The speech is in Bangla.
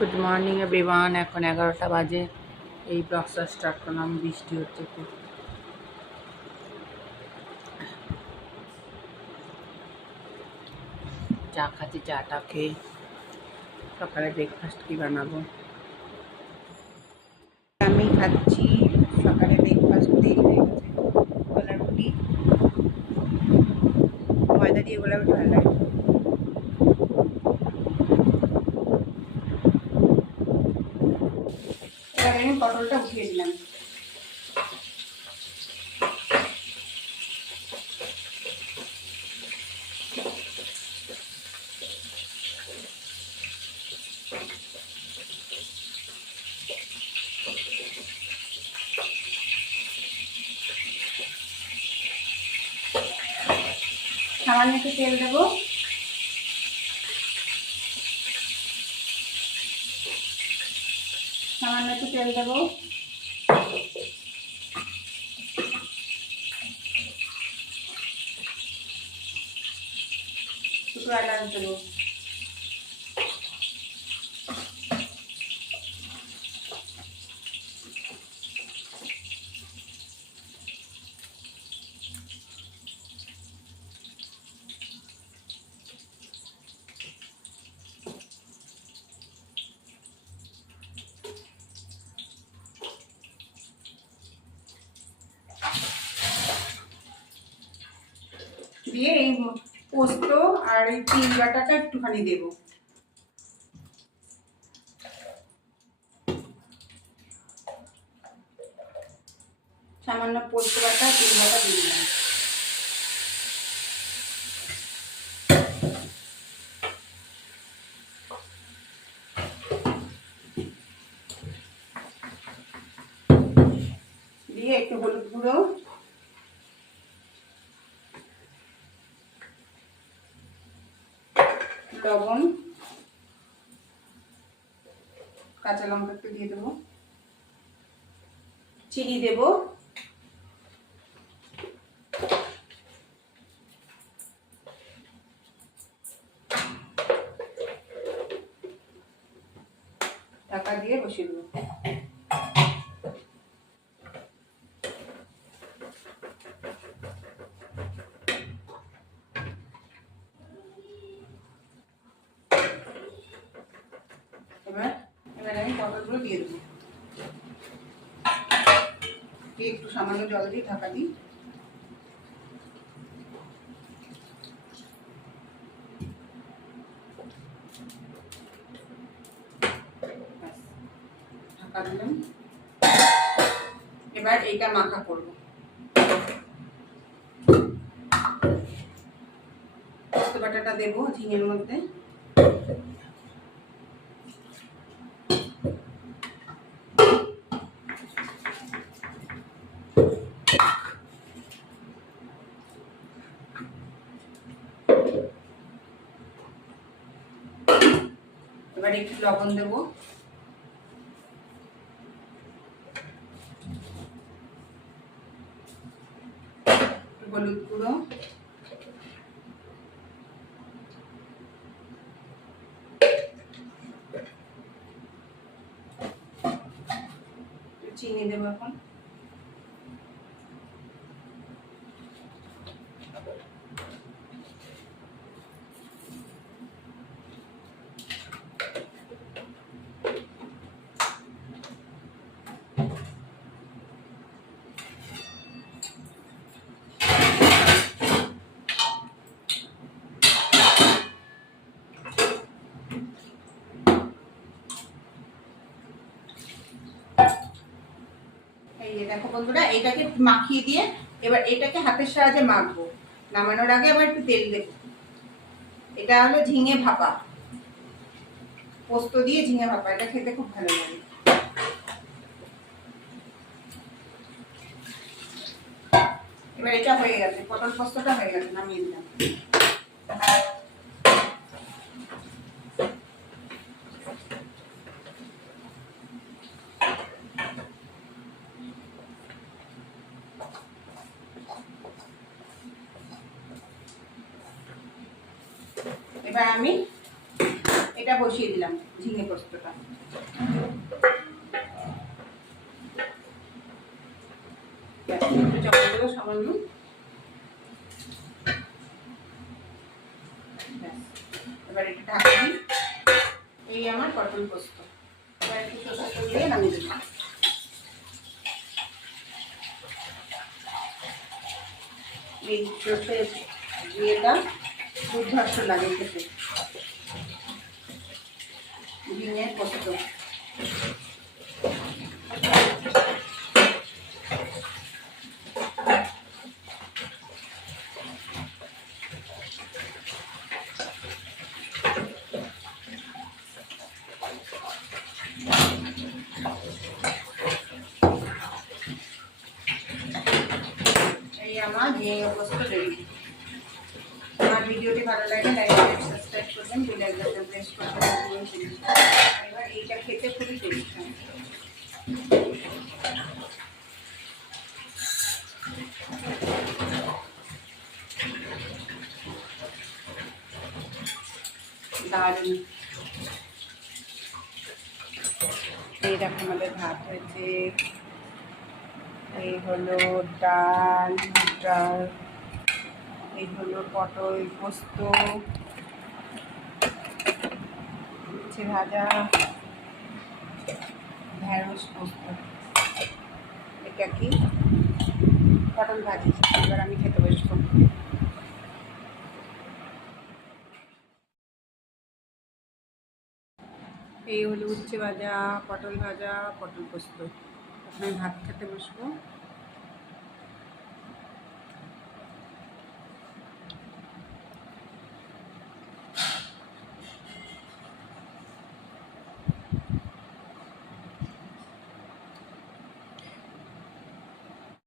গুড মর্নিং এভরিওয়ান এখন এগারোটা বাজে। এই ব্লগটা স্টার্ট করলাম বৃষ্টি হচ্ছে খুব। চা খাচ্ছি, চাটা খেয়ে। সকালে ব্রেকফাস্ট কী বানাবো? আমি খাচ্ছি সকালে ব্রেকফাস্ট দেরি হয়ে গেছে। ময়দা দিয়ে গোলা রুটি ভালো লাগে এবার আমি পটলটা উঠিয়ে দিলাম সামান্য একটু তেল দেবো সামান্য একটু তেল দেবো দুটো এলাচ দেবো দিয়ে এই পোস্ত আর এই তিল বাটাটা একটুখানি দেবো। সামান্য পোস্ত বাটা, তিল বাটা দিয়ে দিলাম। দিয়ে একটু হলুদ গুঁড়ো লবণ কাঁচা লঙ্কা একটু দিয়ে দেবো চিনি দেবো ঢাকা দিয়ে বসিয়ে দেবো এবার এবার আমি পটলগুলো দিয়ে দেবো। একটু সামান্য জল দিয়ে ঢাকা দিই। ঢাকা দিলাম। এবার এইটা মাখা করব। বাটাটা দেবো ঝিঙের মধ্যে। এবার একটু লবণ দেবো। হলুদ গুঁড়ো। চিনি দেবো এখন। দেখো বন্ধুরা, এটাকে মাখিয়ে দিয়ে এবার এটাকে হাতের সাহায্যে মাখবো। নামানোর আগে আবার একটু তেল দেবো। এটা হলো ঝিঙে ভাপা। পোস্ত দিয়ে ঝিঙে ভাপা, এটা খেতে খুব ভালো লাগে। এবার এটা হয়ে গেছে, পটল পোস্তটা হয়ে গেছে, নামিয়ে দিলাম। এবার আমি এটা বসিয়ে দিলাম, ঝিঙে পোস্তটা। এবার দিই এই আমার পটল পোস্ত। এবার একটু দিয়ে নামিয়ে দিলাম এই সর্ষের ইয়েটা দুর্ধর্ষ লাগে খেতে। ঝিঙের পোস্ত আমার ঝিঙে পোস্ত রেডি ভিডিওটি ভালো লাগে লাইক শেয়ার সাবস্ক্রাইব করবেন, বেল আইকনটা প্রেস করবেন এবার এইটা খেতে খুবই টেস্ট হয়। দারুণ। এই দেখো আমাদের ভাত হয়েছে। এই হলো ডাল ডাল। এই হলো পটল পোস্ত উচ্ছে ভাজা, ঢেঁড়স পোস্ত। এটা কি? পটল ভাজি। এবার আমি খেতে বসবো। এই হলো উচ্ছে ভাজা, পটল ভাজা, পটল পোস্ত। আমি ভাত খেতে বসবো।